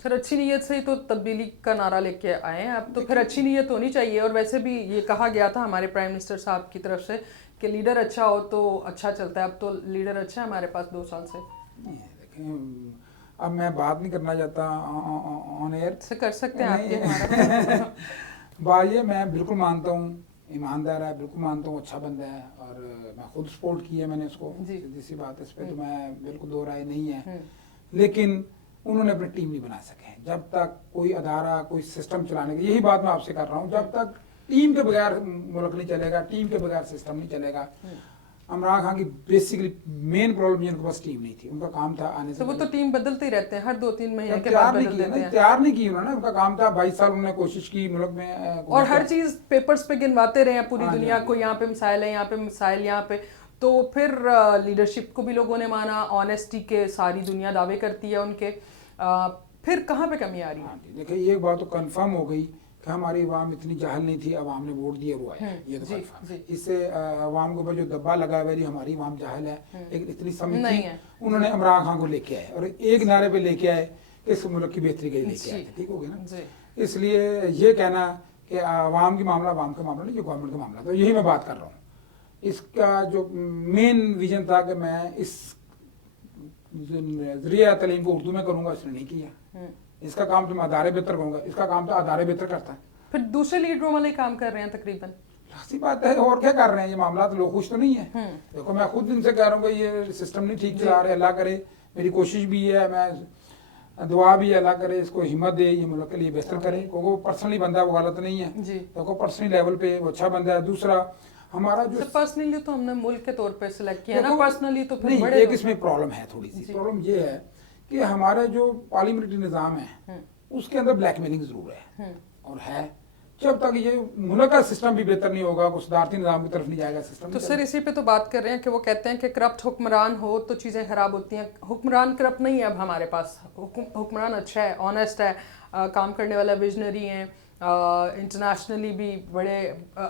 सर अच्छी नीयत से ही तो तब्दीली का नारा लेके आए हैं, अब तो फिर अच्छी नीयत होनी चाहिए। और वैसे भी ये कहा गया था हमारे प्राइम मिनिस्टर साहब की तरफ से कि लीडर अच्छा हो तो अच्छा चलता है। अब तो लीडर अच्छा है हमारे पास 2 साल से। देखें, अब मैं बात नहीं करना चाहता ऑन एयर से कर सकते हैं आपके नहीं। हमारा बात ये, मैं बिल्कुल मानता हूँ ईमानदार है, बिल्कुल मानता हूँ अच्छा बंदा है, और मैं खुद सपोर्ट की है मैंने उसको, जी। सीधी सी बात है, इस पर तो मैं बिल्कुल दो राय नहीं है। लेकिन उन्होंने अपनी टीम नहीं बना सके। जब तक कोई अदारा, कोई सिस्टम चलाने की, यही बात मैं आपसे कर रहा हूँ, जब तक टीम के बगैर मुल्क नहीं चलेगा, टीम के बगैर सिस्टम नहीं चलेगा। इमरान खान की बेसिकली मेन प्रॉब्लम ये, उनके पास टीम नहीं थी। उनका काम था आने से तो वो तो टीम बदलते ही रहते हैं, हर 2-3 महीने के तैयार बाद नहीं बदल किया देते ना, हैं। तैयार नहीं की उन्होंने। उनका काम था 22 साल उन्होंने कोशिश की मुल्क में, और हर चीज पेपर्स पे गिनवाते रहे हैं पूरी हाँ जी, दुनिया हाँ को, जी। यहाँ पे मिसाइल है, यहाँ पे मिसाइल, यहाँ पे। तो फिर लीडरशिप को भी लोगों ने माना, ऑनेस्टी के सारी दुनिया दावे करती है उनके। फिर कहाँ पे कमी आ रही है? हाँ जी, देखिए एक बात तो कंफर्म हो गई कि हमारी अवाम इतनी जाहल नहीं थी, अवाम ने वोट दिया वो आया, ये तो जी, कंफर्म है। जी। इससे अवाम के ऊपर जो दब्बा लगा हुआ है, जी हमारी अवाम जाहल है, एक इतनी समझ नहीं थी, है। उन्होंने इमरान खान को लेके आए और एक नारे पे लेके आए कि इस मुल्क की बेहतरी के लिए लेके आए जी। थे। ठीक हो गया ना? जी। इसलिए ये कहना कि अवाम की मामला अवाम का मामला नहीं, ये गवर्नमेंट का मामला, तो यही मैं बात कर रहा हूँ। इसका जो मेन विजन था कि मैं इस जरिया तलीम को उर्दू में करूँगा, इसने नहीं किया। इसका काम तो मैं अदारे बेहतर कहूँगा, इसका काम तो अदारे बेहतर करता है। फिर दूसरे लीडरों वाले काम कर रहे हैं तकरीबन। ऐसी बात है, और क्या कर रहे हैं? ये मामला तो लोग खुश तो नहीं है। देखो मैं खुद इनसे कह रहा हूँ कि ये सिस्टम नहीं ठीक चला रहे, अल्लाह करे, मेरी कोशिश भी है, मैं दुआ भी है, अल्लाह करे इसको हिम्मत दे, ये मुल्क के लिए बेहतर करे, क्योंकि वो पर्सनली बंदा वो गलत नहीं है। जी। देखो पर्सनली लेवल पे वो अच्छा बंदा है। दूसरा हमारा जो सर पर्सनली तो हमने मुल्क के तौर पे सिलेक्ट किया ना, देखो, पर्सनली तो फिर नहीं, बड़े एक लोग- इसमें प्रॉब्लम है, थोड़ी सी जी। प्रॉब्लम ये है कि हमारा जो पार्लियामेंट्री निज़ाम है उसके अंदर ब्लैकमेलिंग जरूर है और है। जब तक ये मुल्क का सिस्टम भी बेहतर नहीं होगा, कुछ सदारती निज़ाम की तरफ नहीं जाएगा, सिस्टम तो सर इसी पे तो बात कर रहे हैं कि वो कहते हैं कि करप्ट हुक्मरान हो तो चीज़ें खराब होती हैं। हुक्मरान करप्ट नहीं है अब हमारे पास, हुक्मरान अच्छा है, ऑनेस्ट है, काम करने वाला, विजनरी हैं, इंटरनेशनली भी बड़े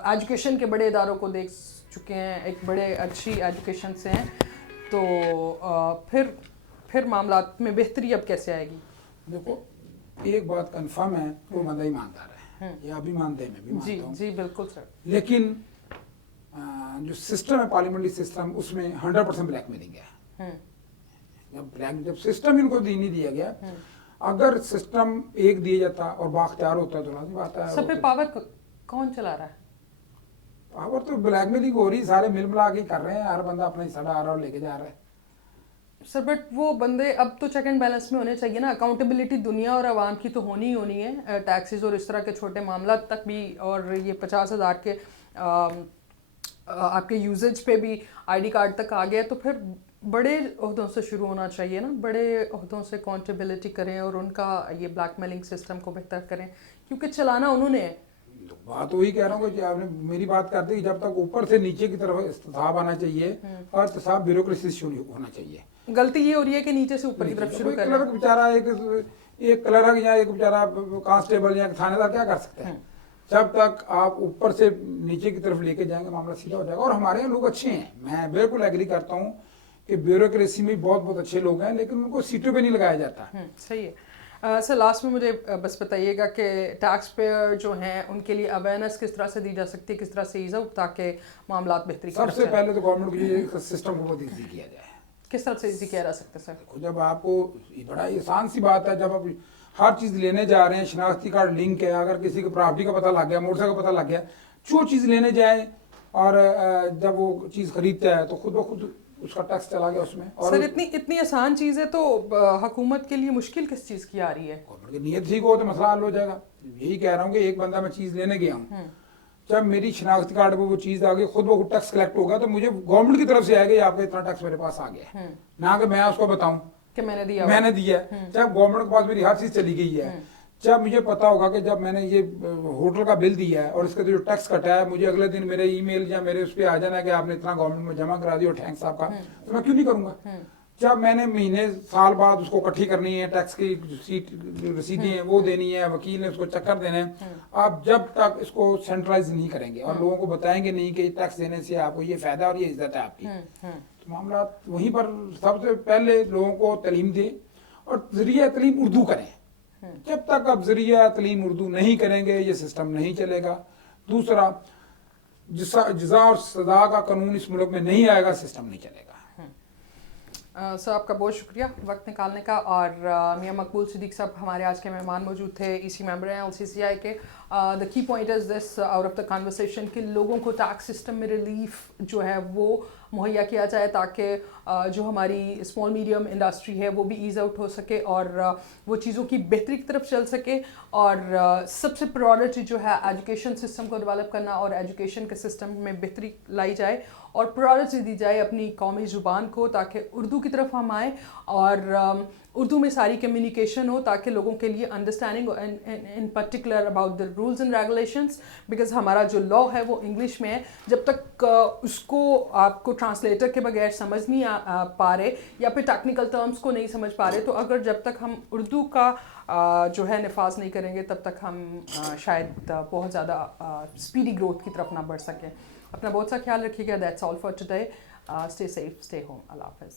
एजुकेशन के बड़े इदारों को देख चुके हैं, एक बड़े अच्छी एजुकेशन से हैं। तो फिर मामलात में बेहतरी अब कैसे आएगी? देखो एक बात कंफर्म है, वो बंदा ईमानदार है, ये अभी मानते हैं, मैं भी जी मानता हूँ। जी बिल्कुल सर। लेकिन जो सिस्टम है पार्लियामेंट्री सिस्टम, उसमें 100% ब्लैकमेलिंग है। जब सिस्टम इनको नहीं दिया गया, अगर सिस्टम एक दिया जाता और बाख्तियार होता तो लाजिम बात है। सब पे पावर कौन चला रहा है? पावर तो ब्लैकमेलिंग हो रही, सारे मिल मिला के कर रहे हैं, हर बंदा अपना हिस्सा डाल रहा है और लेके जा रहा है। سر بٹ وہ بندے اب تو چیک اینڈ بیلنس میں ہونے چاہیے نا. اکاؤنٹیبلٹی دنیا اور عوام کی تو ہونی ہی ہونی ہے. ٹیکسیز اور اس طرح کے چھوٹے معاملات تک بھی, اور یہ 50,000 کے آپ کے یوزیج پہ بھی آئی ڈی کارڈ تک آ گیا, تو پھر بڑے عہدوں سے شروع ہونا چاہیے نا. بڑے عہدوں سے اکاؤنٹیبلٹی کریں اور ان کا یہ بلیک میلنگ سسٹم کو بہتر کریں, کیونکہ چلانا انہوں نے ہے. بات وہی کہہ رہا ہوں کہ آپ نے میری بات کرتے کہ جب تک اوپر سے نیچے کی طرف احتساب آنا چاہیے اور احتساب بیوروکریسی سے شروع ہونا چاہیے. غلطی یہ ہو رہی ہے کہ نیچے سے اوپر کی طرف شروع کر رہے ہیں. بیچارہ ایک کلرک یا ایک بیچارہ کانسٹیبل یا تھانے دار کیا کر سکتا ہے؟ جب تک آپ اوپر سے نیچے کی طرف لے کے جائیں گے معاملہ سیدھا ہو جائے گا. اور ہمارے یہاں لوگ اچھے ہیں, میں بالکل ایگری کرتا ہوں کہ بیوروکریسی میں بہت بہت اچھے لوگ ہیں, لیکن ان کو سیٹوں پہ نہیں لگایا جاتا. صحیح ہے. سر لاسٹ میں مجھے بس بتائیے گا کہ ٹیکس پیئر جو ہیں ان کے لیے اویئرنیس کس طرح سے دی جا سکتی ہے, کس طرح سے ایز آؤٹ, تاکہ معاملات بہتری سب سے پہلے تو گورنمنٹ کو یہ سسٹم کو بہت ایزی کیا جائے. کس طرح سے ایزی کیا جا سکتا ہے سر؟ جب آپ کو بڑا آسان سی بات ہے, جب آپ ہر چیز لینے جا رہے ہیں, شناختی کارڈ لنک ہے, اگر کسی کو پراپرٹی کا پتہ لگ گیا, موٹر سائیکل کا پتہ لگ گیا, جو چیز لینے جائیں اور جب وہ چیز خریدتا ہے تو خود بخود اس کا ٹیکس چلا گیا اس میں. اور سر اتنی آسان چیز ہے تو حکومت کے لیے مشکل کس چیز کی آ رہی ہے؟ گورنمنٹ کی نیت ٹھیک ہو تو مسئلہ حل ہو جائے گا. یہی کہہ رہا ہوں کہ ایک بندہ میں چیز لینے گیا ہوں, جب میری شناختی کارڈ پہ وہ چیز آ گئی, خود بخود ٹیکس کلیکٹ ہوگا, تو مجھے گورنمنٹ کی طرف سے آئے گا آپ کا اتنا ٹیکس میرے پاس آ گیا, نہ کہ میں اس کو بتاؤں کہ میں نے دیا. جب گورنمنٹ کے پاس میری ہر چیز چلی گئی ہے, جب مجھے پتا ہوگا کہ جب میں نے یہ ہوٹل کا بل دیا ہے اور اس کا جو ٹیکس کٹا ہے, مجھے اگلے دن میرے ای میل یا میرے اس پہ آ جانا ہے کہ آپ نے اتنا گورنمنٹ میں جمع کرا دیا ٹیکس آپ کا, تو میں کیوں نہیں کروں گا؟ جب میں نے مہینے سال بعد اس کو اکٹھی کرنی ہے, ٹیکس کی رسیدیں ہیں وہ دینی ہے, وکیل نے اس کو چکر دینا ہے, آپ جب تک اس کو سینٹرلائز نہیں کریں گے اور لوگوں کو بتائیں گے نہیں کہ ٹیکس دینے سے آپ کو یہ فائدہ اور یہ عزت ہے آپ کی, تو معاملات وہیں پر. سب سے پہلے لوگوں کو تعلیم دیں اور ذریعہ تعلیم اردو کریں. جب تک آپ ذریعہ تعلیم اردو نہیں کریں گے یہ سسٹم نہیں چلے گا. دوسرا, جزا اور سزا کا قانون اس ملک میں نہیں آئے گا, سسٹم نہیں چلے گا. سر آپ کا بہت شکریہ وقت نکالنے کا. اور میاں مقبول صدیق صاحب ہمارے آج کے مہمان موجود تھے, ای سی ممبر ہیں LCCI کے. دا کی point is this out of the conversation کہ لوگوں کو ٹیکس سسٹم میں ریلیف جو ہے وہ مہیا کیا جائے, تاکہ جو ہماری اسمال میڈیم انڈسٹری ہے وہ بھی ایز آؤٹ ہو سکے اور وہ چیزوں کی بہتری کی طرف چل سکے. اور سب سے پرائورٹی جو ہے ایجوکیشن سسٹم کو ڈیولپ کرنا, اور ایجوکیشن کے سسٹم میں بہتری لائی جائے اور پرائورٹی دی جائے اپنی قومی زبان کو, تاکہ اردو کی طرف ہم آئیں اور اردو میں ساری کمیونیکیشن ہو, تاکہ لوگوں کے لیے understanding in particular about the rules and regulations. Because ہمارا جو لا ہے وہ انگلش میں ہے, جب تک اس کو آپ کو ٹرانسلیٹر کے بغیر سمجھ نہیں پا رہے یا پھر ٹیکنیکل ٹرمز کو نہیں سمجھ پا رہے, تو اگر جب تک ہم اردو کا جو ہے نفاذ نہیں کریں گے تب تک ہم شاید بہت زیادہ اسپیڈی گروتھ کی طرف نہ بڑھ سکیں. اپنا بہت سا خیال رکھیے گا. That's all for today. Stay safe, stay home. Allah حافظ.